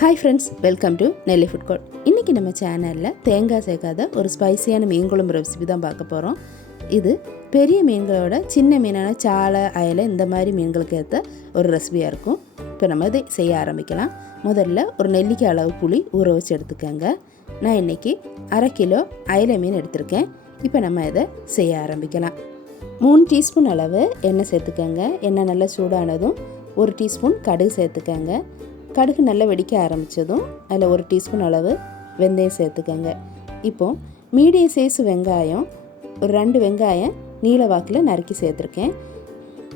Hi friends, welcome to Nellai Food Court. இன்னைக்கு நம்ம சேனல்ல தேங்காய் சேர்க்காத ஒரு ஸ்பைசியான மீன் குழம்பு ரெசிபி தான் பார்க்க போறோம். இது பெரிய மீன்களோட சின்ன மீனான சாலை, அயலை இந்த மாதிரி மீன்களுக்கு ஏற்ற ஒரு ரெசிபியாக இருக்கும். இப்போ நம்ம இதை செய்ய ஆரம்பிக்கலாம். முதல்ல ஒரு நெல்லிக்காய் அளவு புளி ஊற வச்சு எடுத்துக்கோங்க. நான் இன்னைக்கு 1/2 கிலோ அயலை மீன் எடுத்திருக்கேன். இப்போ நம்ம இதை செய்ய ஆரம்பிக்கலாம். 3 டீஸ்பூன் அளவு எண்ணெய் சேர்த்துக்கோங்க. எண்ணெய் நல்லா சூடானதும் 1 டீஸ்பூன் கடுகு சேர்த்துக்கோங்க. கடுகு நல்லா வெடிக்க ஆரம்பித்ததும் அதில் 1 டீஸ்பூன் அளவு வெந்தயம் சேர்த்துக்கோங்க. இப்போது மீடியம் சைஸ் வெங்காயம் ஒரு 2 வெங்காயம் நீல வாக்கில் நறுக்கி சேர்த்துருக்கேன்.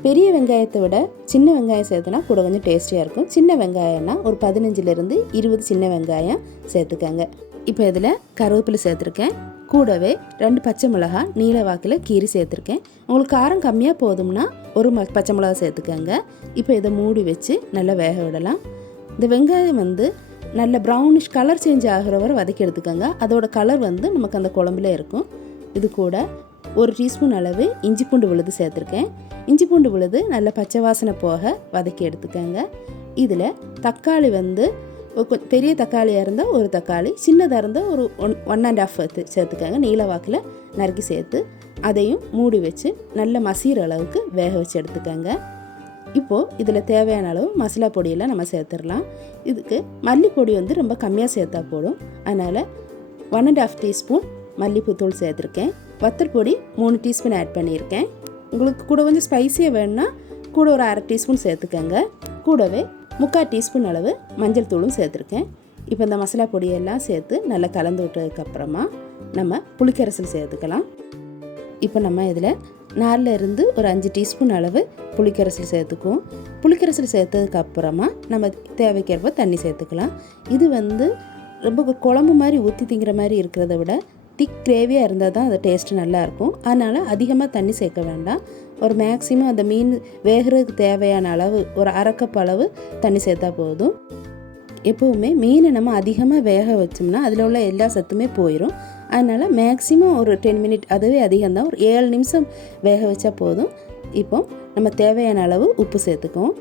பெரிய வெங்காயத்தை விட சின்ன வெங்காயம் சேர்த்துனா கூட கொஞ்சம் டேஸ்டியாக இருக்கும். சின்ன வெங்காயம்னா ஒரு 15 20 சின்ன வெங்காயம் சேர்த்துக்கோங்க. இப்போ இதில் கருவேப்பிலை சேர்த்துருக்கேன். கூடவே 2 பச்சை மிளகாய் நீல வாக்கில் கீரி சேர்த்துருக்கேன். உங்களுக்கு காரம் கம்மியாக போதும்னா ஒரு பச்சை மிளகாய் சேர்த்துக்கோங்க. இப்போ இதை மூடி வச்சு நல்லா வேக விடலாம். இந்த வெங்காயம் நல்ல ப்ரௌனிஷ் கலர் சேஞ்ச் ஆகிற வரை வதக்கி எடுத்துக்கோங்க. அதோட கலர் நமக்கு அந்த குழம்புல இருக்கும். இது கூட 1 டீஸ்பூன் அளவு இஞ்சி பூண்டு விழுது சேர்த்துருக்கேன். இஞ்சி பூண்டு விழுது நல்ல பச்சை வாசனை போக வதக்கி எடுத்துக்கோங்க. இதில் தக்காளி பெரிய தக்காளியாக இருந்தால் ஒரு தக்காளி, சின்னதாக இருந்தால் ஒரு 1.5 சேர்த்துக்கோங்க. நீல வாக்கில் நறுக்கி சேர்த்து அதையும் மூடி வச்சு நல்ல மசிகிற அளவுக்கு வேக வச்சு எடுத்துக்கோங்க. இப்போது இதில் தேவையான அளவு மசாலா பொடியெல்லாம் நம்ம சேர்த்துடலாம். இதுக்கு மல்லிப்பொடி ரொம்ப கம்மியாக சேர்த்தா போடும். அதனால் 1.5 டீஸ்பூன் மல்லிப்பூத்தூள் சேர்த்துருக்கேன். வத்தல் பொடி 3 டீஸ்பூன் ஆட் பண்ணியிருக்கேன். உங்களுக்கு கூட கொஞ்சம் ஸ்பைஸியாக வேணும்னா கூட ஒரு 1/2 டீஸ்பூன் சேர்த்துக்கோங்க. கூடவே 3/4 டீஸ்பூன் அளவு மஞ்சள் தூளும் சேர்த்துருக்கேன். இப்போ இந்த மசாலா பொடியெல்லாம் சேர்த்து நல்லா கலந்து விட்டதுக்கப்புறமா நம்ம புளிக்கரைசல் சேர்த்துக்கலாம். இப்போ நம்ம இதில் 4 ஒரு 5 டீஸ்பூன் அளவு புளிக்கரைசல் சேர்த்துக்குவோம். புளிக்கரைசல் சேர்த்ததுக்கப்புறமா நம்ம தேவைக்கேற்ப தண்ணி சேர்த்துக்கலாம். இது ரொம்ப குழம்பு மாதிரி ஊற்றி திங்கிற மாதிரி இருக்கிறத விட திக் கிரேவியாக இருந்தால் தான் அது டேஸ்ட்டு நல்லாயிருக்கும். அதனால் அதிகமாக தண்ணி சேர்க்க வேண்டாம். ஒரு மேக்ஸிமம் அந்த மீன் வேகிறதுக்கு தேவையான அளவு ஒரு 1/2 கப் அளவு தண்ணி சேர்த்தா போதும். எப்போவுமே மீனை நம்ம அதிகமாக வேக வச்சோம்னா அதில் உள்ள எல்லா சத்துமே போயிடும். அதனால் மேக்ஸிமம் ஒரு 10 மினிட், அதுவே அதிகம்தான், ஒரு 7 நிமிஷம் வேக வச்சா போதும். இப்போ நம்ம தேவையான அளவு உப்பு சேர்த்துக்குவோம்.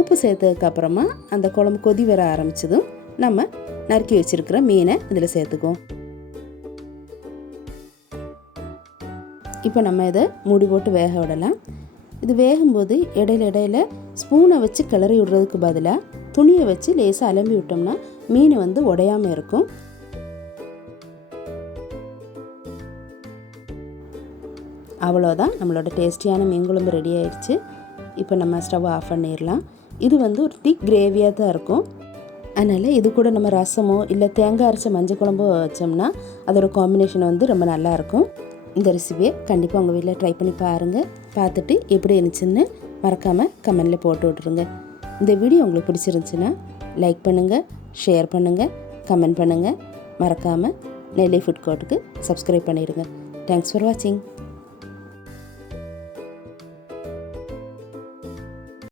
உப்பு சேர்த்ததுக்கப்புறமா அந்த குழம்பு கொதி வர ஆரம்பித்ததும் நம்ம நறுக்கி வச்சுருக்கிற மீனை இதில் சேர்த்துக்குவோம். இப்போ நம்ம இதை மூடி போட்டு வேக விடலாம். இது வேகும்போது இடையில ஸ்பூனை வச்சு கிளறி விடுறதுக்கு பதிலாக துணியை வச்சு லேசாக அலம்பி விட்டோம்னா மீன் உடையாமல் இருக்கும். அவ்வளோதான், நம்மளோட டேஸ்டியான மீன் குழம்பு ரெடி ஆயிடுச்சு. இப்போ நம்ம ஸ்டவ் ஆஃப் பண்ணிடலாம். இது ஒரு திக் கிரேவியாக தான் இருக்கும். அதனால் இது கூட நம்ம ரசமோ இல்லை தேங்காய் அரைச்ச மஞ்சள் குழம்போ வச்சோம்னா அதோட காம்பினேஷன் ரொம்ப நல்லாயிருக்கும். இந்த ரெசிபியை கண்டிப்பாக உங்கள் வீட்டில் ட்ரை பண்ணி பாருங்கள். பார்த்துட்டு எப்படி இருந்துச்சுன்னு மறக்காமல் கமெண்டில் போட்டு விட்ருங்க. இந்த வீடியோ உங்களுக்கு பிடிச்சிருந்துச்சுன்னா லைக் பண்ணுங்கள், ஷேர் பண்ணுங்கள், கமெண்ட் பண்ணுங்கள். மறக்காமல் நெல்லை ஃபுட் கோர்ட்டுக்கு சப்ஸ்கிரைப் பண்ணிடுங்க. தேங்க்ஸ் ஃபார் வாட்சிங்.